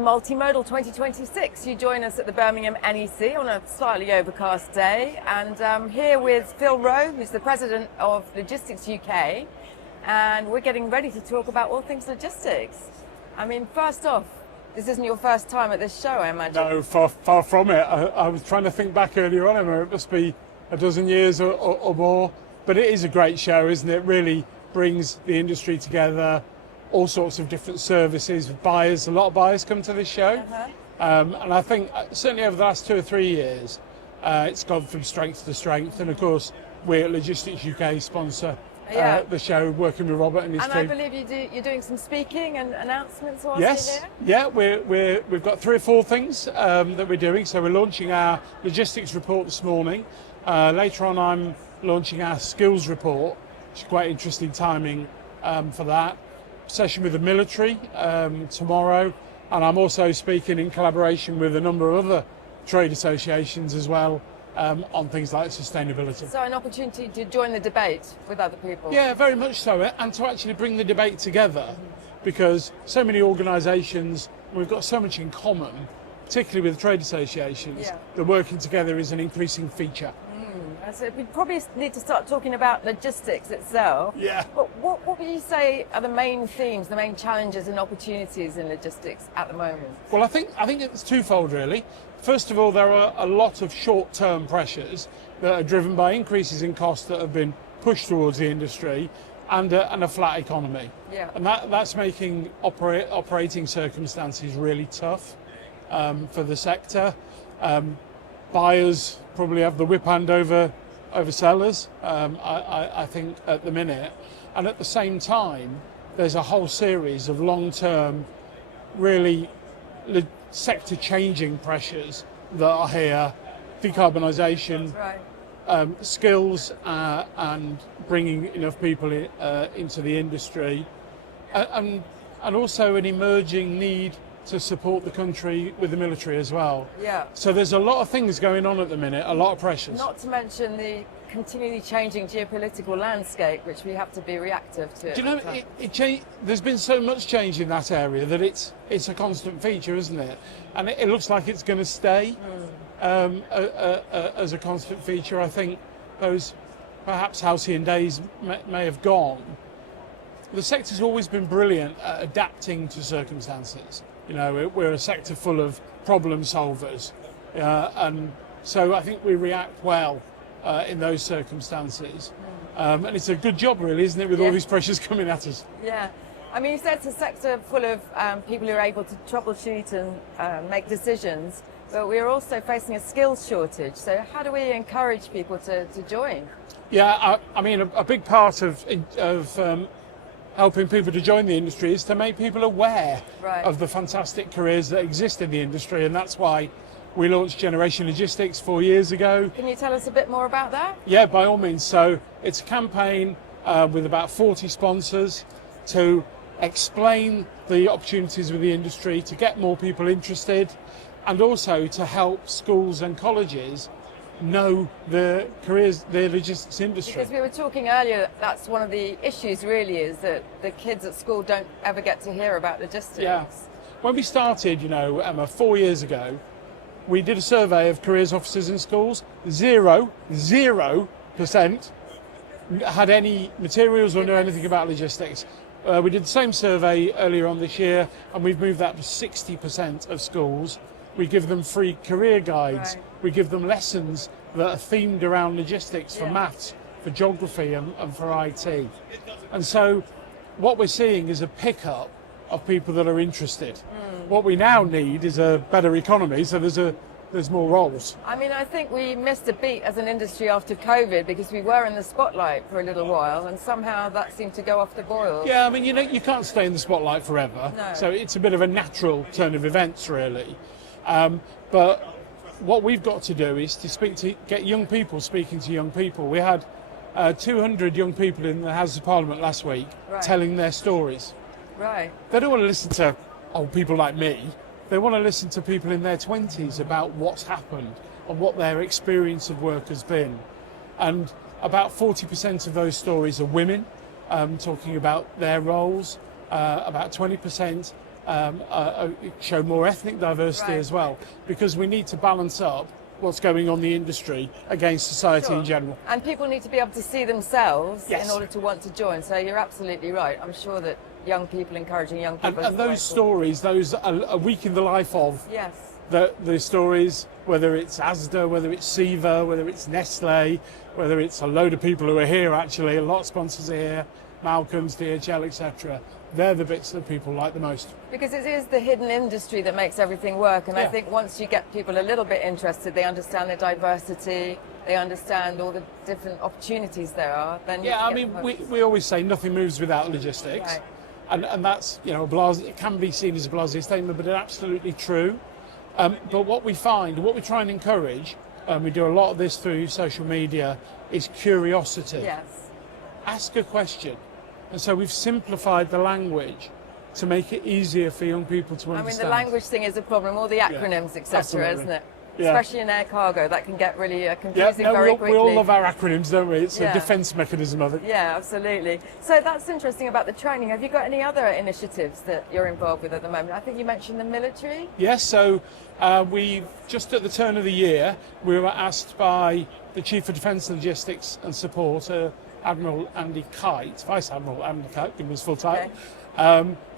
Multimodal 2026. You join us at the Birmingham NEC on a slightly overcast day, and I'm here with Phil Rowe, who's the president of Logistics UK, and we're getting ready to talk about all things logistics. I mean, first off, this isn't your first time at this show, I imagine. No, far from it. I was trying to think back earlier on, Emma. It must be a dozen years or more, but it is a great show, isn't it? It really brings the industry together. All sorts of different services, buyers, a lot of buyers come to this show. And I think certainly over the last 2 or 3 years, it's gone from strength to strength. And of course, we at Logistics UK sponsor the show, working with Robert and his team. And I believe you're doing some speaking and announcements whilst yes, you're here? Yeah, we've got 3 or 4 things that we're doing. So we're launching our logistics report this morning. Later on, I'm launching our skills report, which is quite interesting timing for that. Session with the military tomorrow, and I'm also speaking in collaboration with a number of other trade associations as well on things like sustainability. So an opportunity to join the debate with other people. Yeah, very much so, and to actually bring the debate together, because so many organisations, we've got so much in common, particularly with trade associations, that working together is an increasing feature. So we probably need to start talking about logistics itself. Yeah. But what would you say are the main themes, the main challenges and opportunities in logistics at the moment? Well, I think it's twofold really. First of all, there are a lot of short-term pressures that are driven by increases in costs that have been pushed towards the industry and a flat economy. Yeah. And that's making operating circumstances really tough for the sector. Buyers probably have the whip hand over sellers, I think, at the minute. And at the same time, there's a whole series of long-term, really sector-changing pressures that are here. Decarbonisation, skills, and bringing enough people into the industry, and also an emerging need to support the country with the military as well. Yeah. So there's a lot of things going on at the minute, a lot of pressures. Not to mention the continually changing geopolitical landscape, which we have to be reactive to. Do you know, there's been so much change in that area that it's a constant feature, isn't it? And it looks like it's going to stay as a constant feature. I think those perhaps halcyon days may have gone. The sector's always been brilliant at adapting to circumstances. You know, we're a sector full of problem solvers, and so I think we react well in those circumstances. And it's a good job, really, isn't it, with all these pressures coming at us? Yeah. I mean, you said it's a sector full of people who are able to troubleshoot and make decisions, but we're also facing a skills shortage. So how do we encourage people to join? Yeah, I mean, a big part of helping people to join the industry is to make people aware of the fantastic careers that exist in the industry, and that's why we launched Generation Logistics 4 years ago. Can you tell us a bit more about that? Yeah, by all means. So it's a campaign with about 40 sponsors to explain the opportunities with the industry, to get more people interested, and also to help schools and colleges know the careers, the logistics industry. Because we were talking earlier, that's one of the issues really, is that the kids at school don't ever get to hear about logistics. Yeah. When we started, you know, Emma, 4 years ago, we did a survey of careers officers in schools. 0% had any materials or knew anything about logistics. We did the same survey earlier on this year, and we've moved that to 60% of schools. We give them free career guides. We give them lessons that are themed around logistics for maths, for geography and for IT. And so what we're seeing is a pickup of people that are interested. What we now need is a better economy, so there's more roles. I mean, I think we missed a beat as an industry after COVID because we were in the spotlight for a little while and somehow that seemed to go off the boil. Yeah, I mean, you know, you can't stay in the spotlight forever. No. So it's a bit of a natural turn of events, really. But what we've got to do is to get young people speaking to young people. We had 200 young people in the House of Parliament last week telling their stories. Right. They don't want to listen to old people like me. They want to listen to people in their 20s about what's happened and what their experience of work has been. And about 40% of those stories are women talking about their roles. About 20% show more ethnic diversity Right. as well, because we need to balance up what's going on in the industry against society Sure. in general. And people need to be able to see themselves Yes. in order to want to join. So you're absolutely right. I'm sure that young people, encouraging young people. And those stories, those a week in the life of, Yes. the stories, whether it's Asda, whether it's Siva, whether it's Nestle, whether it's a load of people who are here actually, a lot of sponsors are here, Malcolm's, DHL, etc. They're the bits that people like the most. Because it is the hidden industry that makes everything work. And I Yeah. think once you get people a little bit interested, they understand the diversity, they understand all the different opportunities there are, then you Yeah, can I get mean, them we, hooked. we always say nothing moves without logistics. Right. And that's, it can be seen as a blasé statement, but it's absolutely true. But what we find, what we try and encourage, and we do a lot of this through social media, is curiosity. Yes. Ask a question. And so we've simplified the language to make it easier for young people to I mean, understand. the language thing is a problem, all the acronyms, etc., absolutely. isn't it? Yeah. Especially in air cargo, that can get really Yeah, confusing no, very we quickly. all love our acronyms, don't we? It's Yeah. a defence mechanism of it. Yeah, absolutely. So that's interesting about the training. Have you got any other initiatives that you're involved with at the moment? I think you mentioned the military. Yes, so we've just at the turn of the year, we were asked by the Chief of Defence Logistics and Support, Admiral Andy Kite, Vice Admiral Andy Kite, give him his full title,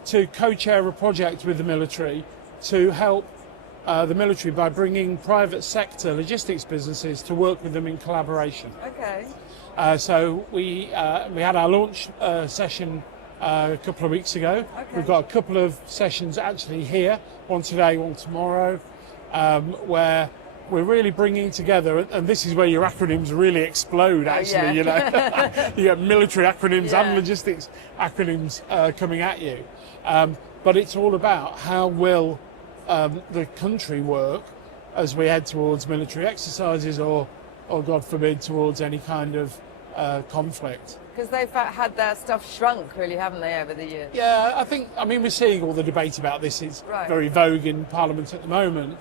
to co-chair a project with the military to help the military by bringing private sector logistics businesses to work with them in collaboration. Okay. So we had our launch session a couple of weeks ago. Okay. We've got a couple of sessions actually here, one today, one tomorrow, where we're really bringing together, and this is where your acronyms really explode actually, yeah. You get military acronyms Yeah. and logistics acronyms coming at you. But it's all about how will the country work as we head towards military exercises or God forbid, towards any kind of conflict. Because they've had their stuff shrunk, really, haven't they, over the years? Yeah, I mean, we're seeing all the debate about this. It's Right. very vogue in Parliament at the moment,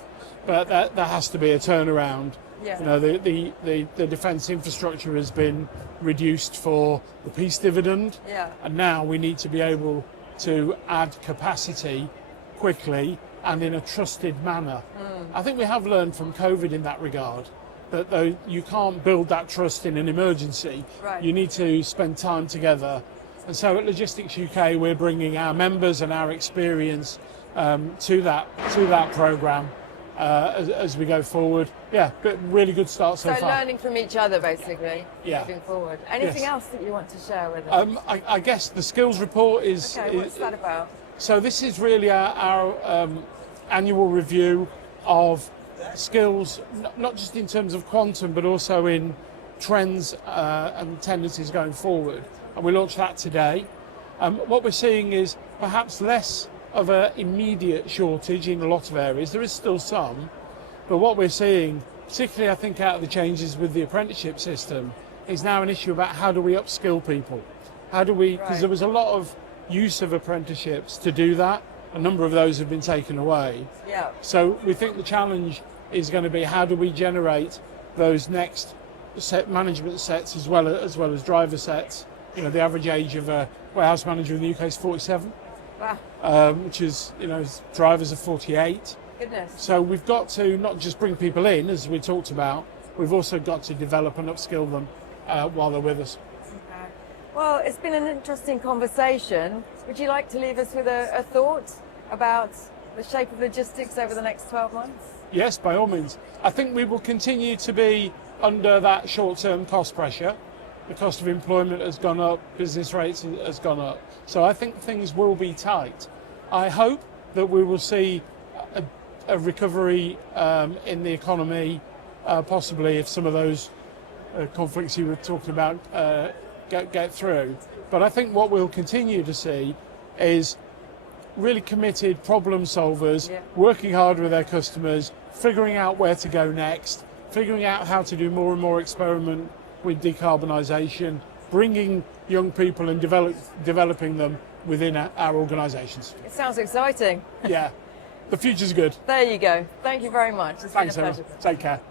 but there has to be a turnaround. Yeah. You know, the defence infrastructure has been reduced for the peace dividend, Yeah. and now we need to be able to add capacity quickly and in a trusted manner. I think we have learned from COVID in that regard, that though you can't build that trust in an emergency, Right. you need to spend time together. And so at Logistics UK, we're bringing our members and our experience to that programme as we go forward. Yeah, but really good start so So far. learning from each other, basically, Yeah. moving forward. Anything Yes. else that you want to share with us? I guess the skills report is. Okay, what's that about? So this is really our annual review of skills, not just in terms of quantum, but also in trends and tendencies going forward. And we launched that today. What we're seeing is perhaps less of an immediate shortage in a lot of areas. There is still some, but what we're seeing, particularly I think out of the changes with the apprenticeship system, is now an issue about how do we upskill people? How do we, because Right. there was a lot of use of apprenticeships to do that. A number of those have been taken away. Yeah. So we think the challenge is going to be how do we generate those next set management sets as well as driver sets. You know, the average age of a warehouse manager in the UK is 47, Wow. which is, drivers are 48. Goodness. So we've got to not just bring people in, as we talked about, we've also got to develop and upskill them while they're with us. Okay. Well, it's been an interesting conversation. Would you like to leave us with a thought about the shape of logistics over the next 12 months? Yes, by all means. I think we will continue to be under that short-term cost pressure. The cost of employment has gone up, business rates has gone up. So I think things will be tight. I hope that we will see a recovery in the economy, possibly if some of those conflicts you were talking about get through. But I think what we'll continue to see is really committed problem solvers, Yeah. working hard with their customers, figuring out where to go next, figuring out how to do more and more experiment with decarbonisation, bringing young people and developing them within our organisations. It sounds exciting. Yeah, the future's good. There you go. Thank you very much. It's Thanks, been a Emma. pleasure. Take care.